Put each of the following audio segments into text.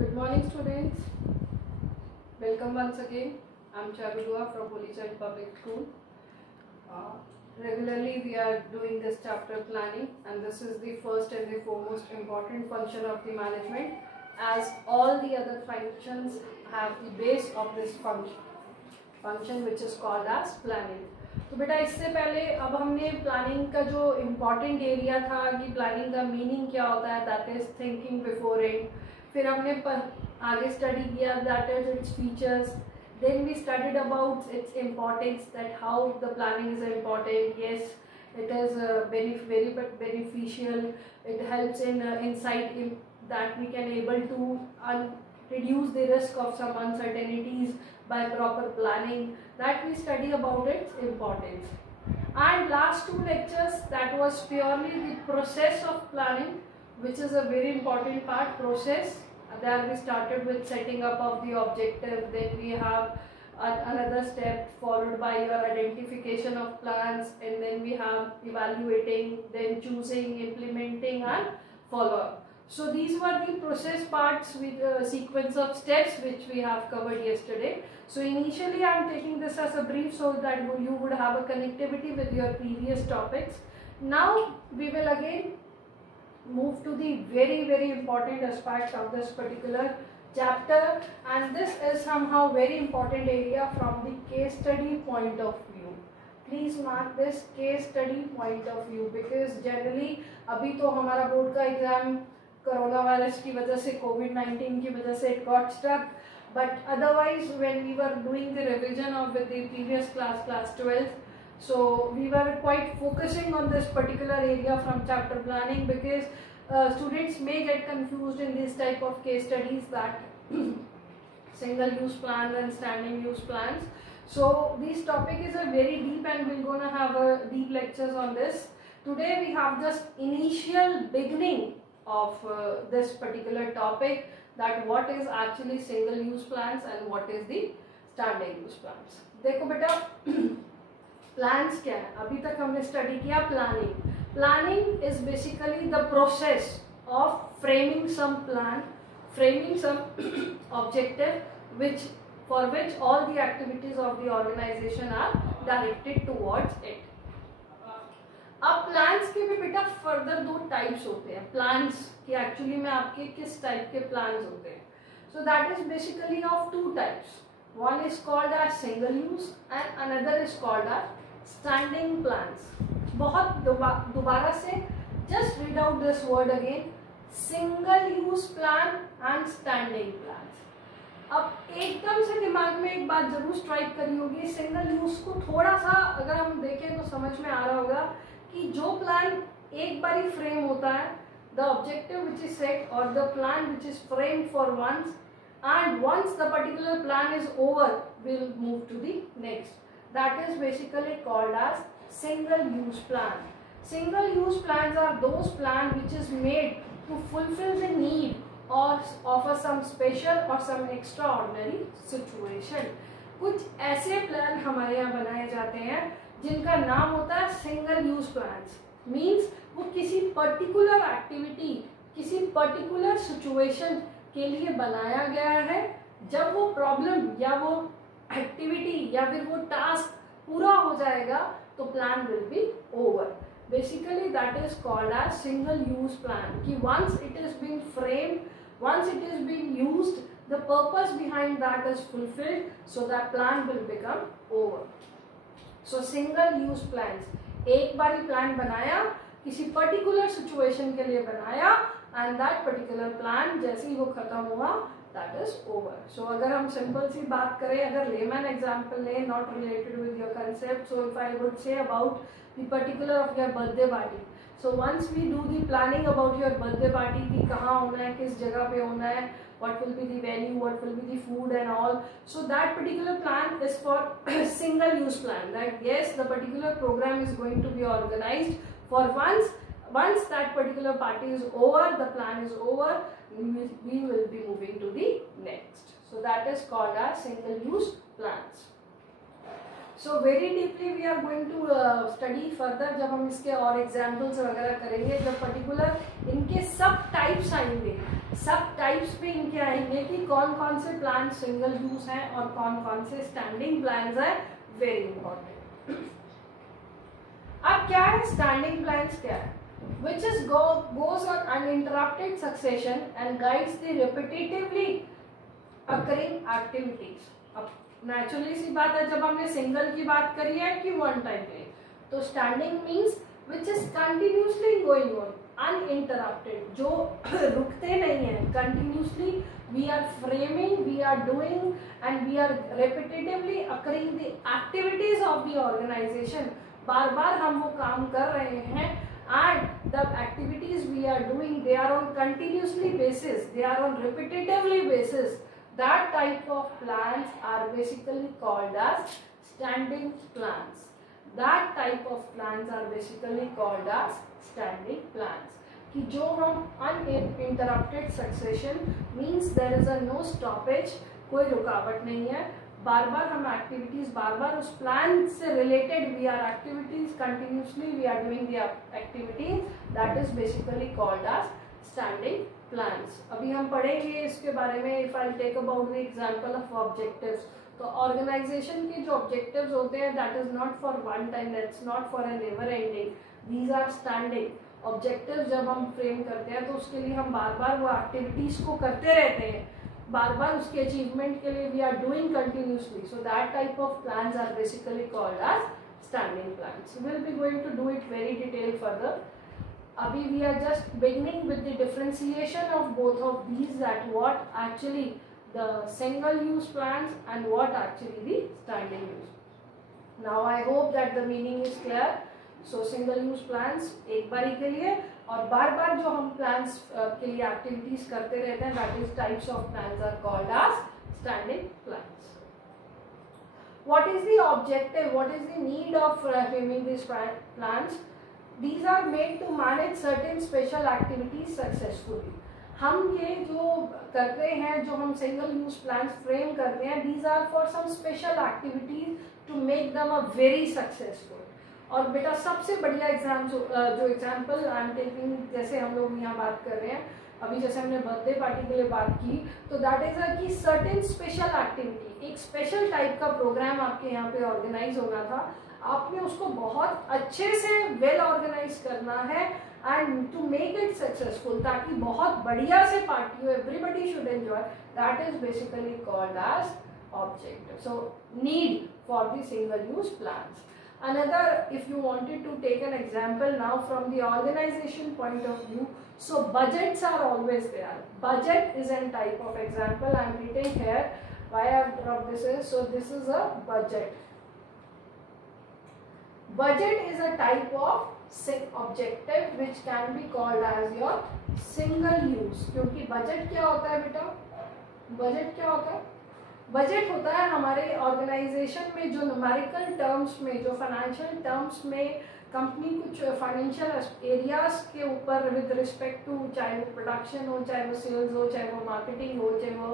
Good morning, students. Welcome once again. I'm Charudua from Holy Child Public School. Regularly we are doing this chapter planning, and this is the first and the foremost important function of the management, as all the other functions have the base of this function which is called as planning. तो बेटा इससे पहले अब हमने planning का जो important area था कि प्लानिंग का मीनिंग क्या होता है, that is thinking before and. फिर हमने आगे स्टडी किया that is its features. Then we studied about its importance, that how the planning is important. Yes, it is very beneficial. It helps in insight in that we can able to reduce the risk of some uncertainties by proper planning. That we study about its importance. And last two lectures, that was purely the process of planning, which is a very important part. Process. There we started with setting up of the objective. Then we have another step followed by your identification of plans, and then we have evaluating, then choosing, implementing and follow up. So these were the process parts with a sequence of steps which we have covered yesterday. So initially I am taking this as a brief so that you would have a connectivity with your previous topics. Now we will again move to the very important aspect of this particular chapter, and this is somehow very important area from the case study point of view. Please mark this case study point of view, because generally अभी तो हमारा board का exam corona virus की वजह से कोविड-19 की वजह से it got stuck, but otherwise when we were doing the revision of with the previous class 12, so we were quite focusing on this particular area from chapter planning, because students may get confused in this type of case studies, that single use plans and standing use plans. So this topic is a very deep, and we're going to have a deep lectures on this. Today we have just initial beginning of this particular topic, that what is actually single use plans and what is the standing use plans. देखो बेटा plans क्या है. अभी तक हमने study किया planning. Planning is basically the process of framing some plan, framing some objective which for which all the activities of the organisation are directed towards it. अब plans के भी बेटा फर्दर दो टाइप्स होते हैं. प्लान्स कि actually में आपके किस टाइप के प्लान्स होते हैं. सो that is basically of two types. One is called as single use and another is called as standing plans. बहुत दोबारा से just read out this word again, single use plan and standing plans. अब एकदम से दिमाग में एक बात जरूर स्ट्राइक करी होगी. सिंगल यूज को थोड़ा सा अगर हम देखें तो समझ में आ रहा होगा कि जो प्लान एक बार ही फ्रेम होता है, the objective which is set और the plan which is frame for once, and once the particular plan is over, we'll move to the next. That is basically called as single use plan. Single use plans are those plans which is made to fulfill the need or offer some special or some extraordinary situation. कुछ ऐसे plan हमारे यहाँ बनाए जाते हैं जिनका नाम होता है सिंगल यूज प्लान्स. मीन्स वो किसी पर्टिकुलर एक्टिविटी, किसी पर्टिकुलर सिचुएशन के लिए बनाया गया है. जब वो प्रॉब्लम या वो एक्टिविटी या फिर वो टास्क पूरा हो जाएगा तो plan will be over. Basically that is called as single use plan. कि once it is being framed, once it is being used, the purpose behind that is fulfilled, so that plan will become over. So single use plans, एक बार ही plan बनाया, किसी particular situation के लिए बनाया, and that particular plan जैसे ही वो खत्म हुआ, that is over. So अगर हम सिंपल सी बात करें, अगर layman example लें, not related with your concept, so if I would say about the particular of your birthday party, so once we do the planning about your birthday party कि कहाँ होना है, किस जगह पे होना है, what will be the venue, what will be the food and all, so that particular plan is for single use plan, that yes, the particular program is going to be organized for once that particular party is over, the plan is over, we will be moving to the next. So that is called as single use plans. So very deeply we are going to study further जब हम इसके और examples वगैरह करेंगे, जब particular इनके सब types आएंगे, सब टाइप्स पे इनके आएंगे कि कौन कौन से प्लान सिंगल यूज हैं और कौन कौन से स्टैंडिंग प्लान्स हैं, वेरी इंपॉर्टेंट। अब क्या है स्टैंडिंग प्लान्स, क्या है? Which is goes on uninterrupted succession and guides the repetitively occurring activities. अब नेचुरली सी बात है, जब हमने सिंगल की बात करी है कि वन टाइम पे, तो standing means which is continuously going on uninterrupted, जो रुकते नहीं है, continuously we are framing, we are doing and we are repetitively occurring the activities of the organisation. बार बार हम वो काम कर रहे हैं and the activities we are doing, they are on continuously basis, they are on repetitively basis. That type of plans are basically called as standing plans. That type of plans are basically called as standing plans. कि जो हम uninterrupted succession means there is a no stoppage, कोई रुकावट नहीं है, बार बार हम activities, बार बार उस प्लान से related we are activities continuously we are doing the activities, that is basically called as standing plans. अभी हम पढ़ेंगे इसके बारे में। If I take about the example of objectives, तो ऑर्गेनाइजेशन के जो ऑब्जेक्टिव्स होते हैं that is not for one time, that's not for an ever ending, these are standing objectives. जब हम फ्रेम करते हैं तो उसके लिए हम बार बार वो एक्टिविटीज को करते रहते हैं, बार बार उसके अचीवमेंट के लिए we are doing continuously, so that type of plans are basically called as standing plans. Will be going to do it very detail further. अभी we are just beginning with the differentiation of both of these, that what actually the single use plans and what actually the standing use. Now I hope that the meaning is clear. So single use plans एक बारी के लिए, और बार बार जो हम plans के लिए activities करते रहते हैं, that is types of plans are called as standing plans. What is the objective, what is the need of framing this plans? These are made to manage certain special activities successfully. हम ये जो करते हैं, जो हम single use plans frame करते हैं, these are for some special activities to make them a very successful. और बेटा सबसे बढ़िया जो एग्जाम्पल आई एम टेकिंग, जैसे हम लोग यहाँ बात कर रहे हैं अभी, जैसे हमने बर्थडे पार्टी के लिए बात की, तो दैट इज अ कि सर्टेन स्पेशल एक्टिविटी, एक स्पेशल टाइप का प्रोग्राम आपके यहाँ पे ऑर्गेनाइज होना था, आपने उसको बहुत अच्छे से वेल ऑर्गेनाइज करना है and to make it successful, ताकि बहुत बढ़िया से पार्टी हो, everybody should enjoy, that is basically called as objective. So need for the single use plans. Another, if you wanted to take an example now from the organization point of view, so budgets are always there. Budget is a type of example I am writing here. Why I have dropped this is, so this is a budget. Budget is a type of objective which can be called as your single use. क्योंकि budget क्या होता है बेटा? Budget क्या होता है? Budget होता है हमारे ऑर्गेनाइजेशन में जो न्यूमेरिकल टर्म्स में, जो फाइनेंशियल टर्म्स में कंपनी कुछ फाइनेंशियल एरियाज के ऊपर विद रिस्पेक्ट टू, चाहे वो प्रोडक्शन हो, चाहे वो सेल्स हो, चाहे वो मार्केटिंग हो, चाहे वो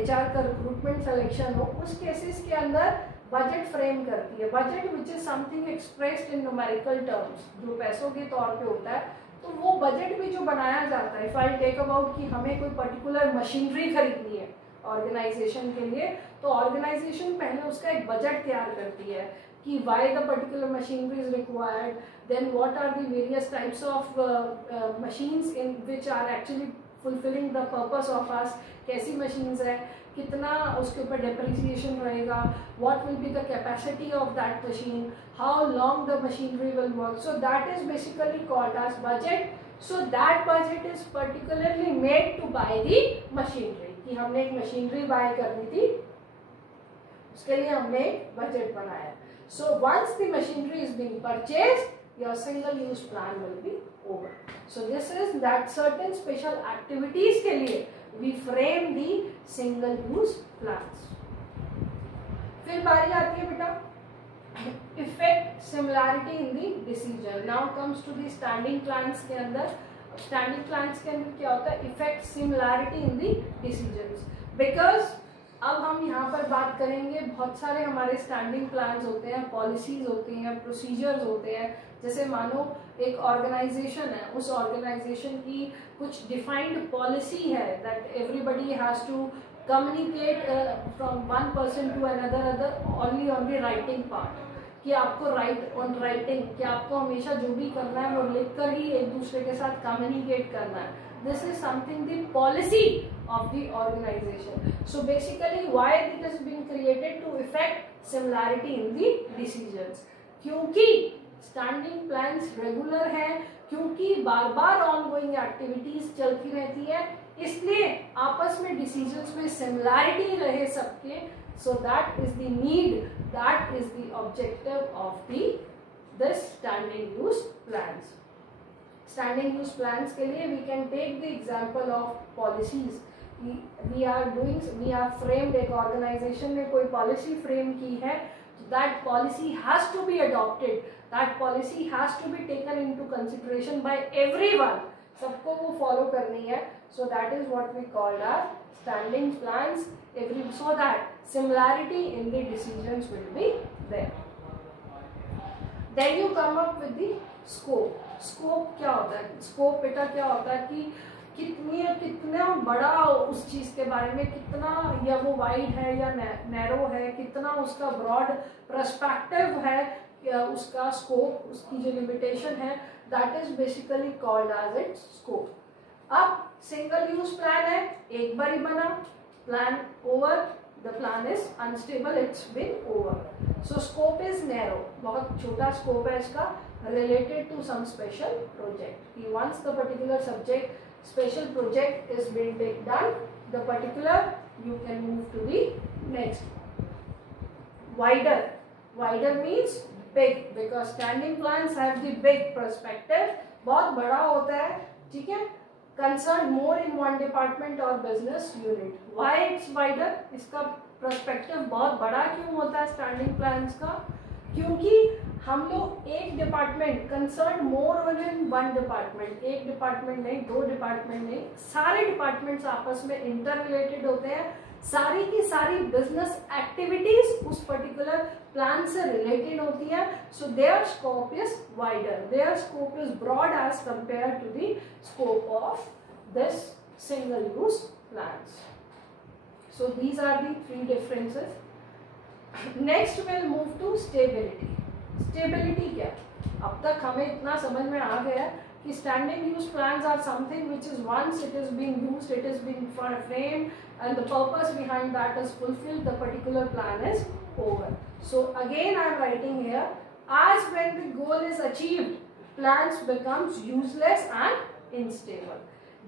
एचआर का रिक्रूटमेंट सिलेक्शन हो, उस केसेस के अंदर बजट फ्रेम करती है। Budget which is something expressed in numerical terms, जो पैसों के तौर पे होता है, तो वो बजट भी जो बनाया जाता है। इफ आई टेक अबाउट कि हमें कोई पर्टिकुलर मशीनरी खरीदनी है ऑर्गेनाइजेशन के लिए, तो ऑर्गेनाइजेशन पहले उसका एक बजट तैयार करती है कि why the particular machinery is required, then what are the various types of machines in which are actually fulfilling the purpose of us, कैसी मशीन्स है, कितना उसके ऊपर डेप्रिसिएशन रहेगा, what will be the capacity of that machine, how long the machinery will work, so that is basically called as budget. So that budget is particularly made to buy the machinery, कि हमने एक machinery bye करनी थी, उसके लिए हमने एक budget बनाया। So once the machinery is being purchased, your single use plan will be over. So this is that certain special activities के लिए we frame the single use plans. फिर बारी आती है बेटा effect similarity in the decision. Now comes to the standing plans के अंदर, standing plans के अंदर क्या होता है, effect similarity in the decisions, because अब हम यहाँ पर बात करेंगे, बहुत सारे हमारे स्टैंडिंग प्लान्स होते हैं, पॉलिसीज होती हैं, प्रोसीजर्स होते हैं। जैसे मानो एक ऑर्गेनाइजेशन है, उस ऑर्गेनाइजेशन की कुछ डिफाइंड पॉलिसी है that everybody has to communicate from one person to another only on the writing part, कि आपको राइट ऑन राइटिंग, कि आपको हमेशा जो भी करना है वो लिखकर ही एक दूसरे के साथ कम्युनिकेट करना है। This is something the policy of the organization. So basically why it has been created to effect similarity in the decisions. क्योंकि standing plans regular है, क्योंकि बार बार ongoing activities चलती रहती है, इसलिए आपस में decisions में similarity रहे सबके. So that is the need, that is the objective of this standing use plans. Standing use plans के लिए we can take the example of policies. We have framed, एक organization ने कोई policy frame की है, that policy has to be adopted, that policy has to be taken into consideration by everyone, सबको वो follow करनी है. So that is what we call as standing plans, so that similarity in the decisions will be there. Then you come up with the scope. Scope क्या होता है? Scope बेटा क्या होता है कि कितना बड़ा उस चीज के बारे में, कितना या वो वाइड है या नैरो है, कितना उसका ब्रॉड पर्सपेक्टिव है, या उसका स्कोप, उसकी जो लिमिटेशन है, that is basically called as its scope. अब सिंगल यूज प्लान है, एक बार ही बना, plan over, the plan is unstable, it's been over. So scope is narrow, बहुत छोटा scope है इसका, related to some special project. Once the particular subject, special project is been done, the particular you can move to the next. Wider means big, because standing plans have the big perspective, बहुत बड़ा होता है, ठीक है, concerned more in one department or business unit. Why it's wider? इसका perspective बहुत बड़ा क्यों होता है standing plans का? क्योंकि हम लोग एक department, concern more in one department, एक डिपार्टमेंट नहीं, दो डिपार्टमेंट नहीं, सारे डिपार्टमेंट्स आपस में इंटर रिलेटेड होते हैं, सारी की सारी बिजनेस एक्टिविटीज उस पर्टिकुलर प्लान से रिलेटेड होती है. So their scope is wider, their scope is broad as compare to the scope of this single use plans. So these are the three differences. Next will move to stability. Stability क्या? अब तक हमें इतना समझ में आ गया कि standing use plans are something which is once it is being used, it is being framed, and the purpose behind that is fulfilled, the particular plan is over. So again I am writing here, as when the goal is achieved, plans becomes useless and unstable.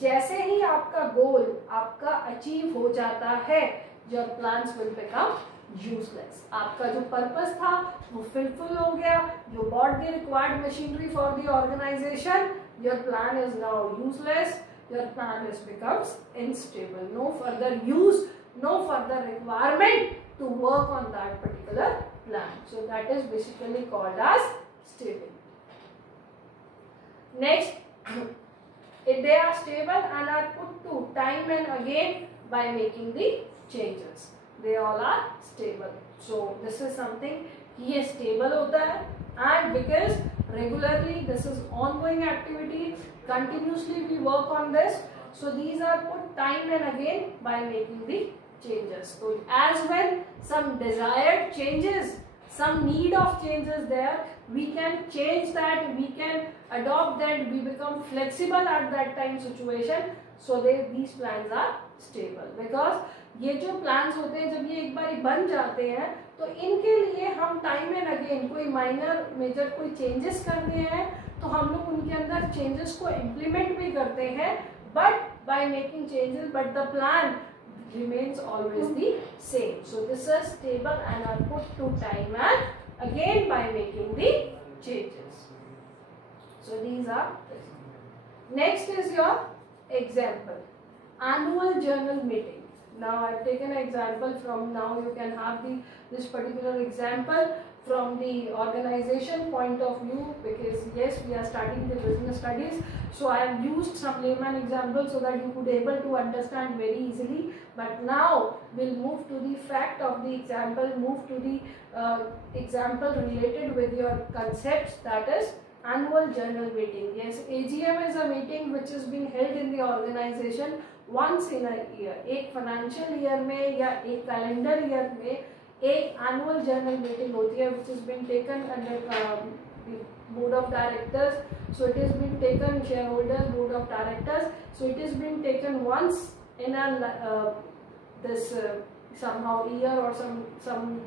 जैसे ही आपका गोल आपका achieve हो जाता है, your plans will become useless. आपका जो purpose था वो फुलफिल हो गया, you bought the required machinery for the organization, your plan is now useless, your plan is becomes unstable, no further use, no further requirement to work on that particular plan. So that is basically called as stable. Next, if they are stable and are put to time and again by making the changes, they all are stable. So this is something ये stable होता है, and because regularly this is ongoing activity, continuously we work on this, so these are put time and again by making the changes. So as when some desired changes, some need of changes there, we can change that, we can adopt that, we become flexible at that time situation, so these plans are stable. Because ये जो plans होते हैं जब ये एक बार बन जाते हैं तो इनके लिए हम टाइम एंड अगेन कोई माइनर मेजर कोई चेंजेस करने हैं तो हम लोग उनके अंदर चेंजेस को इम्प्लीमेंट भी करते हैं, but by making changes, but the plan remains always the same. So this is stable and are put to time and again by making the changes. So these are this. Next is your example, annual journal meeting. Now I have taken an example from, now you can have this particular example from the organization point of view, because yes, we are studying the business studies, so I have used some layman examples so that you could able to understand very easily. But now we'll move to the fact of the example, move to the example related with your concepts, that is annual general meeting. Yes, AGM is a meeting which is being held in the organization once in a year. एक financial year में या एक calendar year में एक annual general meeting होती है, which has been taken under the board of directors. So it has been taken, shareholders, board of directors. So it has been taken once in a this somehow year, or some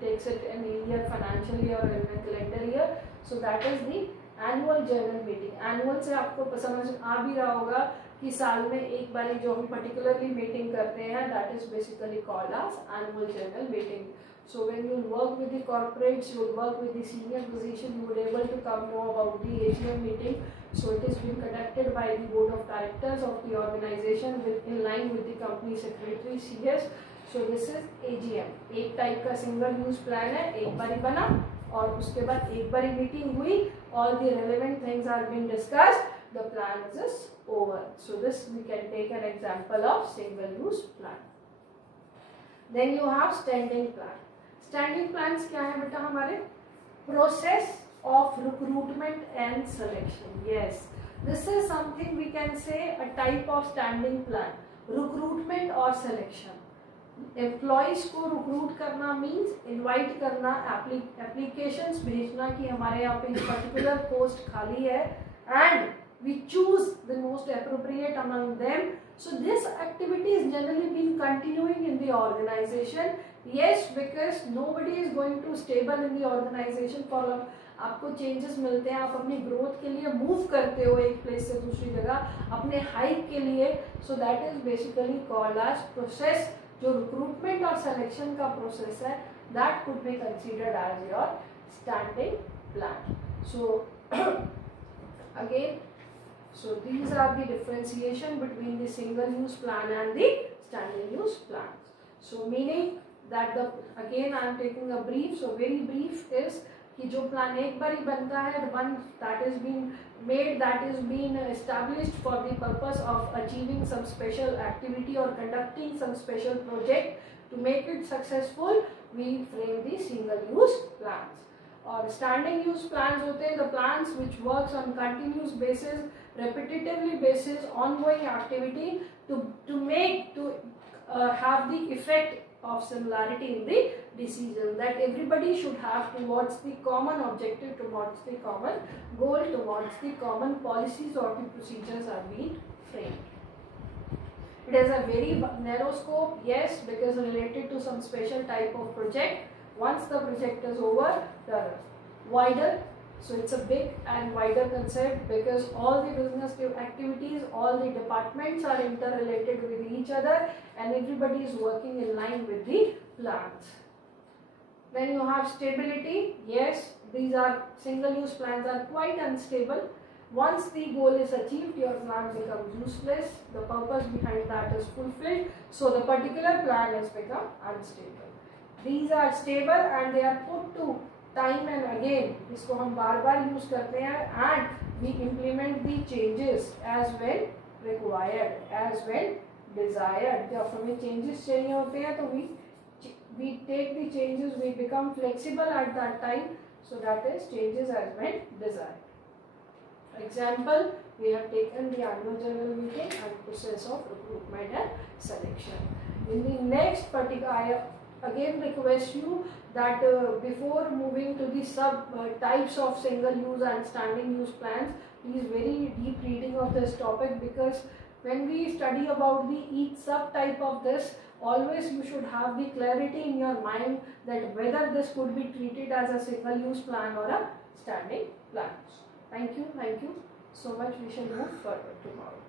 takes it in a year, financial year or in a calendar year. So that is the annual general meeting. Annual से आपको समझ आ भी रहा होगा कि साल में एक बार जो हम particularly meeting करते हैं, that is basically called as annual general meeting. So when you work with the corporates, you will work with the senior position, you will able to come know about the AGM meeting. So it is being conducted by the board of directors of the organization in line with the company secretary CS. So this is AGM. एक type का single use plan है, एक बार ही बना और उसके बाद एक बार ही मीटिंग हुई, all the relevant things are being discussed, the plan is over. So this we can take an example of single use plan. Then you have standing plan. Standing plans क्या है बेटा हमारे? Process of recruitment and selection. Yes, this is something we can say a type of standing plan. Recruitment or selection. Employees को recruit करना means invite करना, applications भेजना कि हमारे यहाँ पे पर्टिकुलर पोस्ट खाली है, and we choose the most appropriate among them. So this activity is generally been continuing in the organisation. Yes, because nobody is going to stable in the organisation for, आपको changes मिलते हैं, आप अपनी growth के लिए move करते हो एक प्लेस से दूसरी जगह अपने हाइक के लिए. So that is basically called as process. जो रिक्रूटमेंट और सिलेक्शन का प्रोसेस है, that could be considered as your standing plan. So again, so these are the differentiation between the single use plan and the standing use plans. So meaning that the, again I am taking a brief. So very brief is कि जो plan एक बार ही बनता है, the one that is being made, that is being established for the purpose of achieving some special activity or conducting some special project, to make it successful, we frame the single use plans. और standing use plans होते हैं the plans which works on continuous basis, repetitively basis, ongoing activity to have the effect of similarity in the decision, that everybody should have towards the common objective, towards the common goal, towards the common policies or the procedures are being framed. It has a very narrow scope, yes, because related to some special type of project. Once the project is over, the wider, so it's a big and wider concept, because all the business activities, all the departments are interrelated with each other, and everybody is working in line with the plans. Then you have stability. Yes, these are single use plans are quite unstable. Once the goal is achieved, your plan becomes useless, the purpose behind that is fulfilled, so the particular plan has become unstable. These are stable and they are put to time and again, इसको हम बार बार use करते हैं, and we implement the changes as when required, as when desired. जब हमें changes चाहिए होते हैं तो we take the changes, we become flexible at that time, so that is changes as when desired. Example, we have taken the annual general meeting and process of recruitment and selection. In the next particular, I again request you that before moving to the sub types of single use and standing use plans, please very deep reading of this topic, because when we study about the each subtype of this, always you should have the clarity in your mind that whether this could be treated as a single use plan or a standing plan. Thank you so much. We shall move further tomorrow.